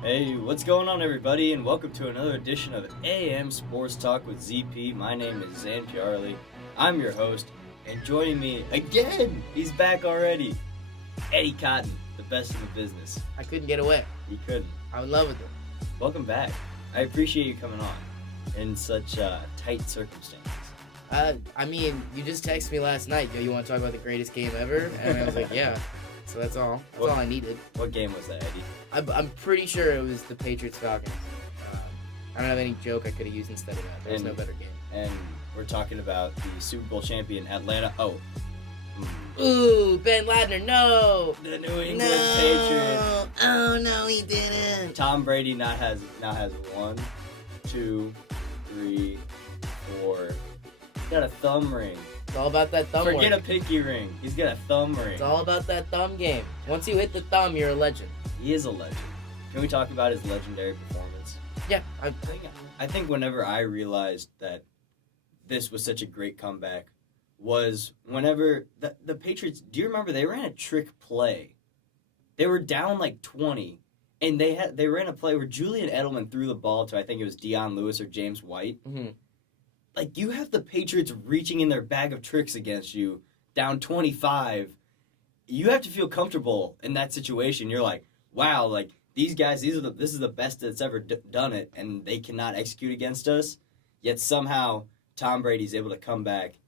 Hey, what's going on, everybody, and welcome to another edition of AM Sports Talk with ZP. My name is Zain Pyarali. I'm your host, and joining me again, he's back already, Eddie Cotton, the best in the business. I couldn't get away. He couldn't. I'm in love with it. Welcome back. I appreciate you coming on in such tight circumstances. You just texted me last night. Yo, you want to talk about the greatest game ever? And I was like, yeah. So that's all. That's all I needed. What game was that, Eddie? I'm pretty sure it was the Patriots-Falcons. I don't have any joke I could have used instead of that. There's no better game. And we're talking about the Super Bowl champion Atlanta. Ooh, Ben Ladner, no! The New England Patriots. Oh, no, he didn't. Tom Brady now has 1, 2, 3, 4. He's got a thumb ring. It's all about that thumb Forget work. a pinky ring. He's got a thumb ring. It's all about that thumb game. Once you hit the thumb, you're a legend. He is a legend. Can we talk about his legendary performance? Yeah. I think whenever I realized that this was such a great comeback was whenever the Patriots, do you remember they ran a trick play? They were down like 20, and they ran a play where Julian Edelman threw the ball to, I think it was Deion Lewis or James White. Mm-hmm. Like, you have the Patriots reaching in their bag of tricks against you, down 25. You have to feel comfortable in that situation. You're like, wow, like, these guys, this is the best that's ever done it, and they cannot execute against us. Yet somehow Tom Brady's able to come back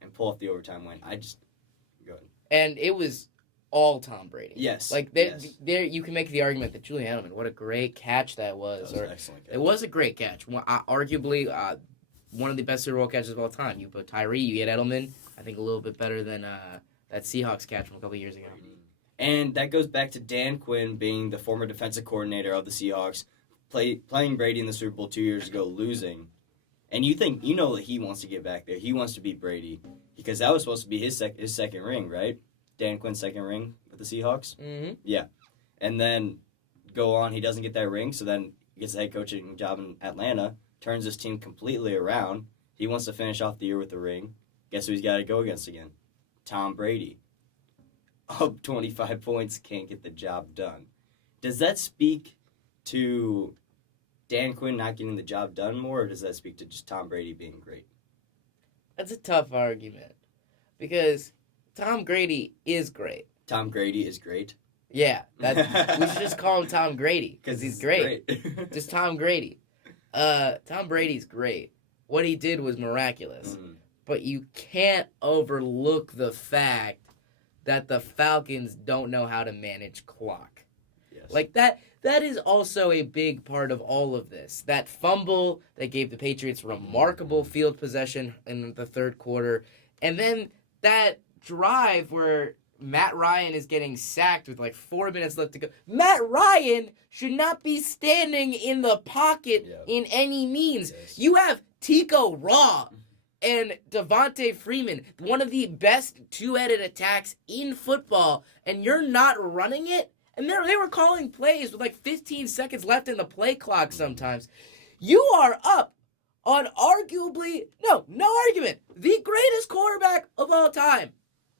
and pull off the overtime win. Go ahead. And it was all Tom Brady. Yes. Like, there, you can make the argument that Julian Edelman, what a great catch that was. That was an excellent catch. It was a great catch. Arguably, one of the best Super Bowl catches of all time. You put Tyree, you get Edelman. I think a little bit better than that Seahawks catch from a couple years ago. And that goes back to Dan Quinn being the former defensive coordinator of the Seahawks, playing Brady in the Super Bowl 2 years ago, losing. And you know that he wants to get back there. He wants to beat Brady because that was supposed to be his second ring, right? Dan Quinn's second ring with the Seahawks. Mm-hmm. Yeah, and then go on. He doesn't get that ring, so then he gets the head coaching job in Atlanta. Turns his team completely around. He wants to finish off the year with a ring. Guess who he's got to go against again? Tom Brady. Up 25 points, can't get the job done. Does that speak to Dan Quinn not getting the job done more, or does that speak to just Tom Brady being great? That's a tough argument because Tom Brady is great. Tom Brady is great? Yeah, we should just call him Tom Brady because he's great. Just Tom Brady. Tom Brady's great. What he did was miraculous. Mm. But you can't overlook the fact that the Falcons don't know how to manage clock. Yes. Like that is also a big part of all of this. That fumble that gave the Patriots remarkable field possession in the third quarter. And then that drive where Matt Ryan is getting sacked with like 4 minutes left to go. Matt Ryan should not be standing in the pocket in any means. Yes. You have Tico Raw and Devontae Freeman, one of the best two-headed attacks in football, and you're not running it? And they were calling plays with like 15 seconds left in the play clock sometimes. You are up on arguably, no argument, the greatest quarterback of all time.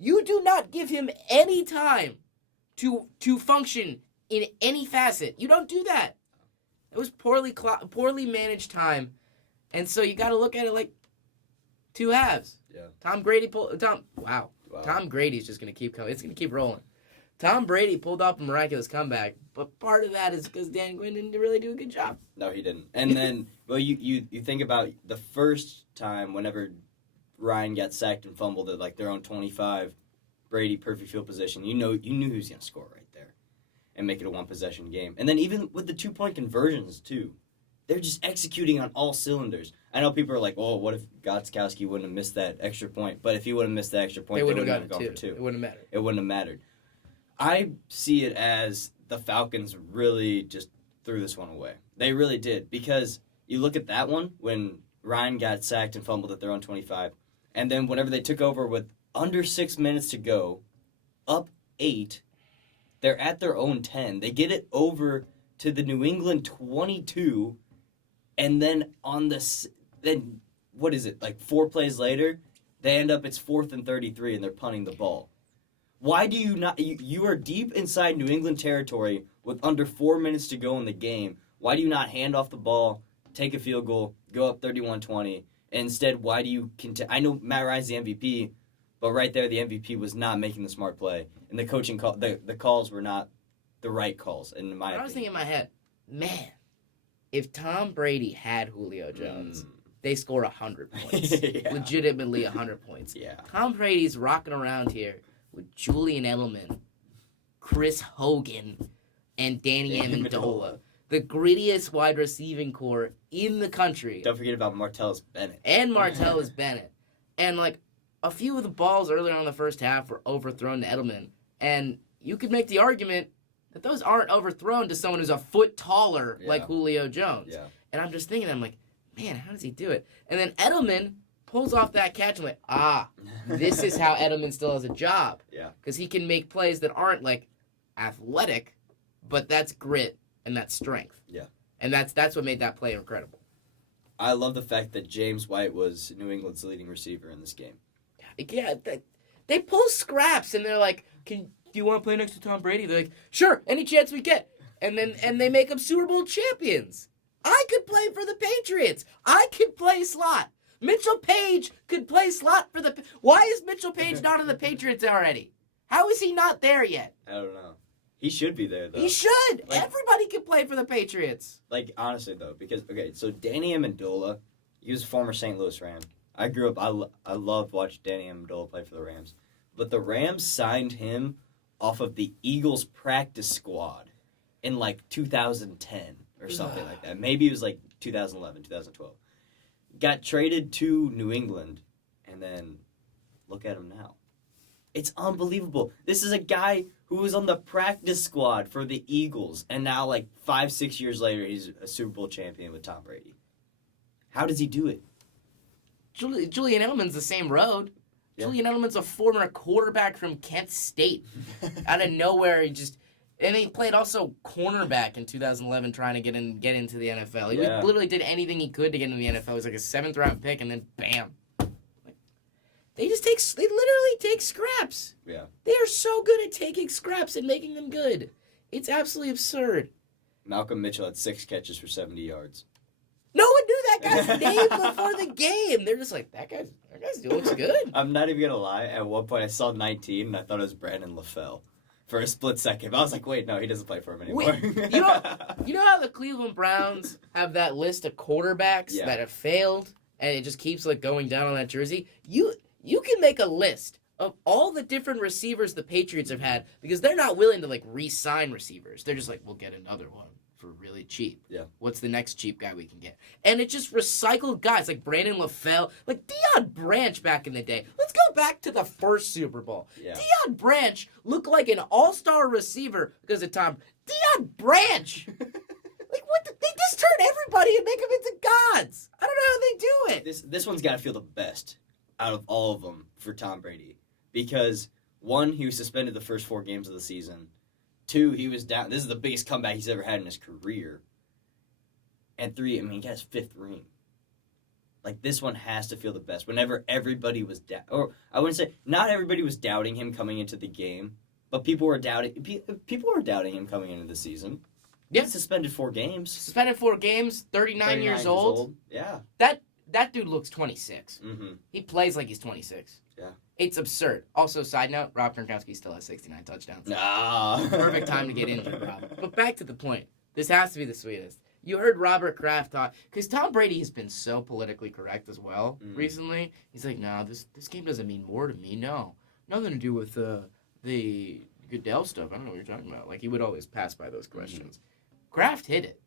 You do not give him any time to function in any facet. You don't do that. It was poorly managed time, and so you got to look at it like two halves. Yeah. Tom Brady's just gonna keep coming. It's gonna keep rolling. Tom Brady pulled off a miraculous comeback, but part of that is because Dan Quinn didn't really do a good job. No, he didn't. And then, well, you think about the first time whenever Ryan got sacked and fumbled at like their own 25, Brady perfect field position. You knew he was gonna score right there, and make it a 1-possession game. And then even with the 2-point conversions too, they're just executing on all cylinders. I know people are like, "Oh, what if Gostkowski wouldn't have missed that extra point?" But if he wouldn't have missed that extra point, they wouldn't have gone for 2. It wouldn't have mattered. It wouldn't have mattered. I see it as the Falcons really just threw this one away. They really did, because you look at that one when Ryan got sacked and fumbled at their own 25, and then whenever they took over with under 6 minutes to go, up 8, they're at their own 10. They get it over to the New England 22, and then what is it, like 4 plays later, they end up, it's 4th and 33, and they're punting the ball. Why do you not, you are deep inside New England territory with under 4 minutes to go in the game, why do you not hand off the ball, take a field goal, go up 31-20? And instead, why do you continue? I know Matt Ryan's the MVP, but right there, the MVP was not making the smart play. And the coaching call, the calls were not the right calls, in my opinion. I was thinking in my head, man, if Tom Brady had Julio Jones, they score 100 points. Yeah. Legitimately 100 points. Yeah. Tom Brady's rocking around here with Julian Edelman, Chris Hogan, and Danny Amendola. The grittiest wide receiving core in the country. Don't forget about Martellus Bennett. And Martellus Bennett. And, like, a few of the balls earlier on in the first half were overthrown to Edelman. And you could make the argument that those aren't overthrown to someone who's a foot taller like Julio Jones. Yeah. And I'm just thinking, I'm like, man, how does he do it? And then Edelman pulls off that catch. I'm like, this is how Edelman still has a job. Yeah. Because he can make plays that aren't, like, athletic, but that's grit and that's strength. Yeah. And that's what made that play incredible. I love the fact that James White was New England's leading receiver in this game. Yeah, they pull scraps, and they're like, do you want to play next to Tom Brady? They're like, sure, any chance we get. And they make them Super Bowl champions. I could play for the Patriots. I could play slot. Mitchell Page could play slot for the... Why is Mitchell Page not in the Patriots already? How is he not there yet? I don't know. He should be there, though. He should. Like, everybody can play for the Patriots. Like, honestly, though, because, okay, so Danny Amendola, he was a former St. Louis Ram. I grew up, I loved watching Danny Amendola play for the Rams. But the Rams signed him off of the Eagles practice squad in, like, 2010 or something like that. Maybe it was, like, 2011, 2012. Got traded to New England, and then look at him now. It's unbelievable. This is a guy who was on the practice squad for the Eagles, and now, like, 5-6 years later, he's a Super Bowl champion with Tom Brady. How does he do it? Julian Edelman's the same road. Yeah. Julian Edelman's a former quarterback from Kent State. Out of nowhere, and he played also cornerback in 2011 trying to get into the NFL. He literally did anything he could to get into the NFL. He was like a 7th-round pick, and then bam. They literally take scraps. Yeah. They are so good at taking scraps and making them good. It's absolutely absurd. Malcolm Mitchell had 6 catches for 70 yards. No one knew that guy's name before the game. They're just like, that guy looks good. I'm not even going to lie. At one point, I saw 19, and I thought it was Brandon LaFell. For a split second. But I was like, wait, no, he doesn't play for him anymore. Wait, you know how the Cleveland Browns have that list of quarterbacks that have failed, and it just keeps like going down on that jersey? You can make a list of all the different receivers the Patriots have had because they're not willing to like re-sign receivers. They're just like, we'll get another one for really cheap. Yeah. What's the next cheap guy we can get? And it's just recycled guys like Brandon LaFell, like Deion Branch back in the day. Let's go back to the first Super Bowl. Yeah. Deion Branch looked like an all-star receiver because of Tom. Deion Branch! Like, what? They just turn everybody and make them into gods. I don't know how they do it. This one's got to feel the best out of all of them for Tom Brady. Because, 1, he was suspended the first 4 games of the season. 2, he was down. This is the biggest comeback he's ever had in his career. And 3, I mean, he got his 5th ring. Like, this one has to feel the best. Whenever everybody was or I wouldn't say, not everybody was doubting him coming into the game, but people were doubting him coming into the season. Yeah. He suspended 4 games. Suspended 4 games, 39 years old. Yeah. That dude looks 26. Mm-hmm. He plays like he's 26. Yeah. It's absurd. Also, side note, Rob Gronkowski still has 69 touchdowns. Nah. Perfect time to get injured, Rob. But back to the point. This has to be the sweetest. You heard Robert Kraft talk, because Tom Brady has been so politically correct as well recently. He's like, no, this game doesn't mean more to me. No. Nothing to do with the Goodell stuff. I don't know what you're talking about. Like, he would always pass by those questions. Kraft hit it.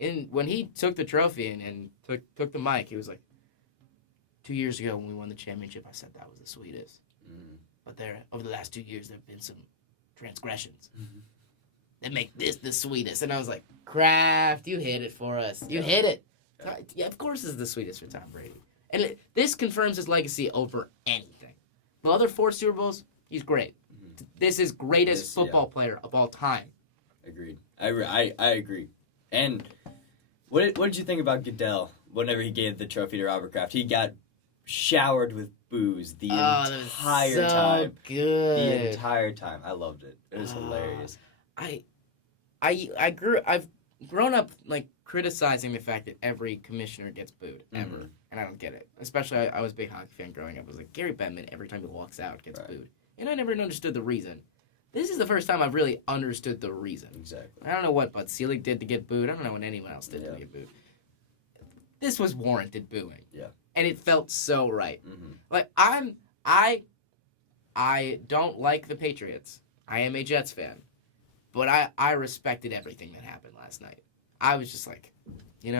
And when he took the trophy and took the mic, he was like, 2 years ago when we won the championship, I said that was the sweetest. But over the last 2 years, there have been some transgressions that make this the sweetest. And I was like, Kraft, you hit it for us. You hit it. Yeah, of course it's the sweetest for Tom Brady. And this confirms his legacy over anything. The other 4 Super Bowls, he's great. This is greatest football player of all time. Agreed. I agree. And what did you think about Goodell whenever he gave the trophy to Robert Kraft? He got showered with booze the entire so time. Good. The entire time. I loved it. It was hilarious. I've grown up like criticizing the fact that every commissioner gets booed ever, and I don't get it. Especially I was a big hockey fan growing up. I was like, Gary Bettman every time he walks out gets booed, and I never understood the reason. This is the first time I've really understood the reason. Exactly. I don't know what Bud Selig did to get booed. I don't know what anyone else did to get booed. This was warranted booing. Yeah. And it felt so right. Mm-hmm. Like I don't like the Patriots. I am a Jets fan. But I respected everything that happened last night. I was just like, you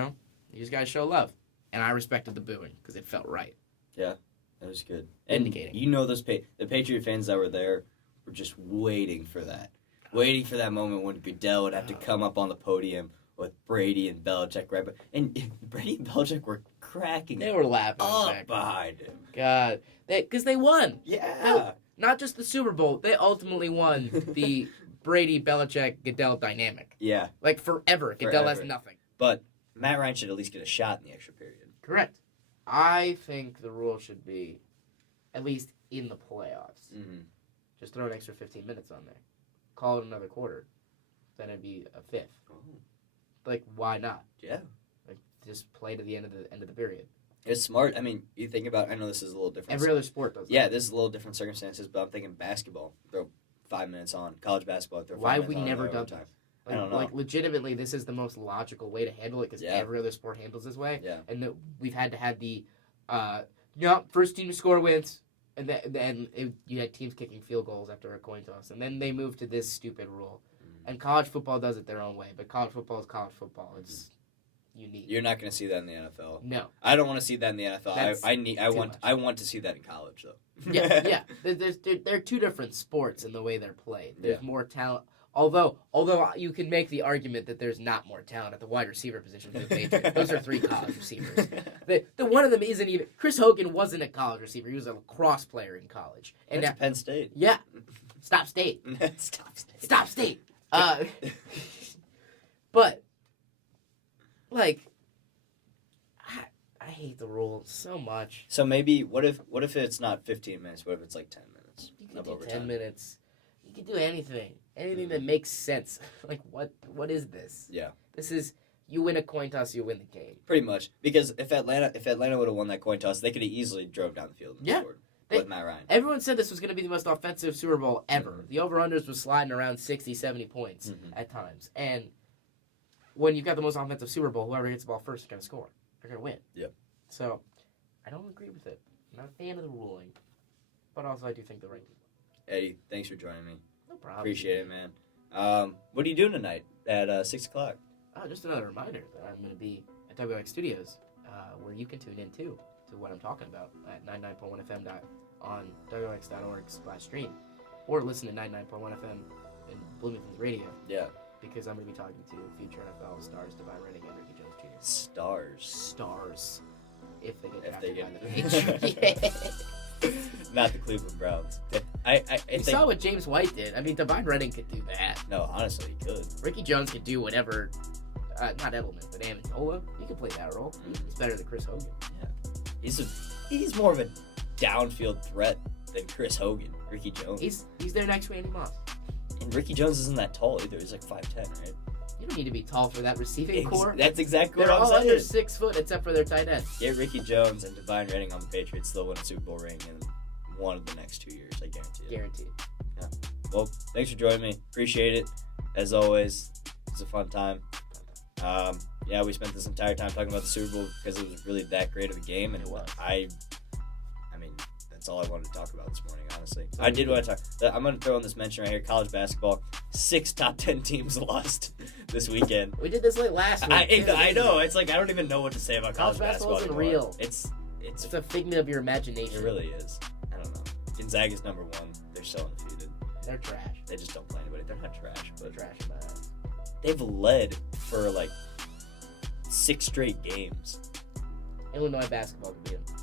just got to show love. And I respected the booing because it felt right. Yeah, that was good. Indicating. And those the Patriot fans that were there were just waiting for that. Waiting for that moment when Goodell would have to come up on the podium with Brady and Belichick right. And Brady and Belichick were cracking They were laughing up behind him. God. Because they won. Yeah. Not just the Super Bowl. They ultimately won the Brady, Belichick, Goodell dynamic. Yeah. Like forever. Goodell has nothing. But Matt Ryan should at least get a shot in the extra period. Correct. I think the rule should be, at least in the playoffs, just throw an extra 15 minutes on there. Call it another quarter. Then it'd be a fifth. Oh. Like, why not? Yeah. Like, just play to the end of the period. It's smart. I mean, you think about, I know this is a little different. Every other sport does that. Yeah, this is a little different circumstances, but I'm thinking basketball. Throw 5 minutes on. College basketball, throw 5 Why minutes have on. we never done that? I don't know. Like, legitimately, this is the most logical way to handle it because every other sport handles this way. Yeah. And we've had to have the, first team to score wins. And then you had teams kicking field goals after a coin toss. And then they moved to this stupid rule. And college football does it their own way. But college football is college football. It's unique. You're not going to see that in the NFL. No. I don't want to see that in the NFL. I want to see that in college, though. yeah. They're two different sports in the way they're played. There's more talent. Although you can make the argument that there's not more talent at the wide receiver position for the Patriots. Those are 3 college receivers. The one of them isn't even... Chris Hogan wasn't a college receiver. He was a lacrosse player in college. And that's Penn State. Yeah. Stop State. Stop State. But, like, I hate the rule so much. So maybe, what if it's not 15 minutes? What if it's like 10 minutes? You can do 10 minutes. You can do anything. Anything that makes sense. Like, what is this? Yeah. This is, you win a coin toss, you win the game. Pretty much. Because if Atlanta would have won that coin toss, they could have easily drove down the field and scored with Matt Ryan. Everyone said this was going to be the most offensive Super Bowl ever. The over-unders was sliding around 60, 70 points at times. And when you've got the most offensive Super Bowl, whoever gets the ball first is going to score. They're going to win. Yep. So, I don't agree with it. I'm not a fan of the ruling. But also, I do think the right people. Eddie, thanks for joining me. No problem. Appreciate it, man. What are you doing tonight at 6 o'clock? Just another reminder that I'm going to be at WX Studios, where you can tune in, too, to what I'm talking about at 99.1 FM on WX.org/stream, or listen to 99.1 FM in Bloomington's radio. Yeah. Because I'm going to be talking to future NFL stars, Divine Redding and Ricky Jones Jr. Stars. If they get drafted by the Patriots. Not the Cleveland Browns. I think... saw what James White did. I mean, Divine Redding could do that. No, honestly, he could. Ricky Jones could do whatever. Not Edelman, but Amendola. He could play that role. He's better than Chris Hogan. Yeah. He's more of a downfield threat than Chris Hogan. Ricky Jones. He's their next Randy Moss. And Ricky Jones isn't that tall either. He's like 5'10", right? You don't need to be tall for that receiving core. That's exactly what I'm saying. They're all under 6 foot except for their tight end. Get Ricky Jones and Divine Redding on the Patriots. They'll win a Super Bowl ring in one of the next 2 years. I guarantee it. Guaranteed. Yeah. Well, thanks for joining me. Appreciate it. As always, it's a fun time. We spent this entire time talking about the Super Bowl because it was really that great of a game, and it was. I mean, that's all I wanted to talk about this morning, honestly. I did want to talk. I'm going to throw in this mention right here. College basketball. 6 top 10 teams lost this weekend. We did this last week. I know. It's like I don't even know what to say about college basketball isn't anymore. real. It's a figment of your imagination. It really is. I don't know. Gonzaga's number 1. They're so undefeated. They're trash. They just don't play anybody. They're not trash, but they're trash, man. They've led for like 6 straight games. Illinois basketball can beat them.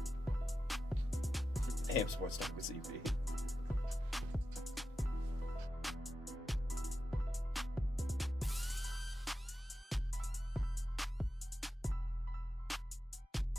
AM Sports Talk with CP.